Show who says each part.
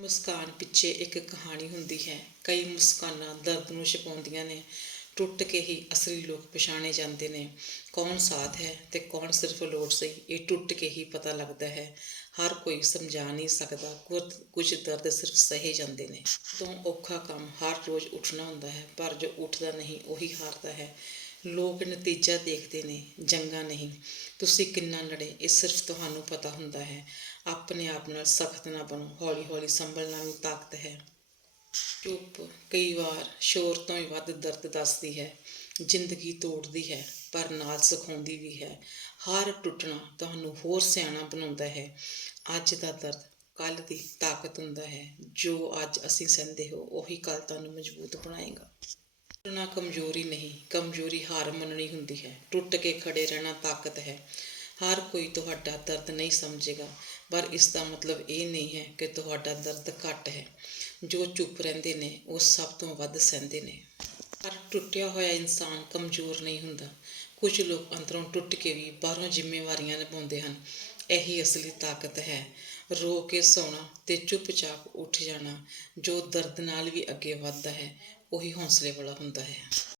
Speaker 1: ਮੁਸਕਾਨ ਪਿੱਛੇ ਇੱਕ ਕਹਾਣੀ ਹੁੰਦੀ ਹੈ। ਕਈ ਮੁਸਕਾਨਾਂ ਦਰਦ ਨੂੰ ਛੁਪਾਉਂਦੀਆਂ ਨੇ। ਟੁੱਟ ਕੇ ਹੀ ਅਸਲੀ ਲੋਕ ਪਛਾਣੇ ਜਾਂਦੇ ਨੇ। ਕੌਣ ਸਾਥ ਹੈ ਤੇ ਕੌਣ ਸਿਰਫ ਲੋੜ ਸਹੀ, ਇਹ ਟੁੱਟ ਕੇ ਹੀ ਪਤਾ ਲੱਗਦਾ ਹੈ। ਹਰ ਕੋਈ ਸਮਝਾ ਨਹੀਂ ਸਕਦਾ ਕੁਝ ਕੁਝ ਦਰਦ ਸਿਰਫ ਸਹੇ ਜਾਂਦੇ ਨੇ। ਤੋਂ ਔਖਾ ਕੰਮ ਹਰ ਰੋਜ਼ ਉੱਠਣਾ ਹੁੰਦਾ ਹੈ, ਪਰ ਜੋ ਉੱਠਦਾ ਨਹੀਂ, ਉਹੀ ਹਾਰਦਾ ਹੈ। ਲੋਕ ਨਤੀਜਾ ਦੇਖਦੇ ਨੇ, ਜੰਗਾਂ ਨਹੀਂ। ਤੁਸੀਂ ਕਿੰਨਾ ਲੜੇ, ਇਹ ਸਿਰਫ ਤੁਹਾਨੂੰ ਪਤਾ ਹੁੰਦਾ ਹੈ। ਆਪਣੇ ਆਪ ਨਾਲ ਸਖਤ ਨਾ ਬਣੋ ਹੌਲੀ ਹੌਲੀ ਸੰਭਲਣਾ ਵੀ ਤਾਕਤ ਹੈ। ਚੁੱਪ, ਕਈ ਵਾਰ ਸ਼ੋਰ ਤੋਂ ਹੀ ਵੱਧ ਦਰਦ ਦੱਸਦੀ ਹੈ। ਜ਼ਿੰਦਗੀ ਤੋੜਦੀ ਹੈ, ਪਰ ਨਾਲ ਸਿਖਾਉਂਦੀ ਵੀ ਹੈ। ਹਰ ਟੁੱਟਣਾ ਤੁਹਾਨੂੰ ਹੋਰ ਸਿਆਣਾ ਬਣਾਉਂਦਾ ਹੈ। ਅੱਜ ਦਾ ਦਰਦ, ਕੱਲ ਦੀ ਤਾਕਤ ਹੁੰਦਾ ਹੈ। ਜੋ ਅੱਜ ਅਸੀਂ ਸਹਿੰਦੇ ਹੋ, ਉਹੀ ਕੱਲ ਤੁਹਾਨੂੰ ਮਜ਼ਬੂਤ ਬਣਾਏਗਾ। ਟੁੱਟਣਾ ਕਮਜ਼ੋਰੀ ਨਹੀਂ, ਕਮਜ਼ੋਰੀ ਹਾਰ ਮੰਨਣੀ ਹੁੰਦੀ ਹੈ। ਟੁੱਟ ਕੇ ਖੜੇ ਰਹਿਣਾ ਤਾਕਤ ਹੈ। ਹਰ ਕੋਈ ਤੁਹਾਡਾ ਦਰਦ ਨਹੀਂ ਸਮਝੇਗਾ, ਪਰ ਇਸ ਦਾ ਮਤਲਬ ਇਹ ਨਹੀਂ ਹੈ ਕਿ ਤੁਹਾਡਾ ਦਰਦ ਘੱਟ ਹੈ। ਜੋ ਚੁੱਪ ਰਹਿੰਦੇ ਨੇ, ਉਹ ਸਭ ਤੋਂ ਵੱਧ ਸਹਿੰਦੇ ਨੇ। ਪਰ ਟੁੱਟਿਆ ਹੋਇਆ ਇਨਸਾਨ ਕਮਜ਼ੋਰ ਨਹੀਂ ਹੁੰਦਾ। ਕੁਝ ਲੋਕ ਅੰਦਰੋਂ ਟੁੱਟ ਕੇ ਵੀ ਬਾਹਰੋਂ ਜ਼ਿੰਮੇਵਾਰੀਆਂ ਨਿਭਾਉਂਦੇ ਹਨ। ਇਹੀ ਅਸਲੀ ਤਾਕਤ ਹੈ। ਰੋ ਕੇ ਸੌਣਾ ਤੇ ਚੁੱਪਚਾਪ ਉੱਠ ਜਾਣਾ ਜੋ ਦਰਦ ਨਾਲ ਵੀ ਅੱਗੇ ਵੱਧਦਾ ਹੈ, ਉਹੀ ਹੌਸਲੇ ਵਾਲਾ ਹੁੰਦਾ ਹੈ।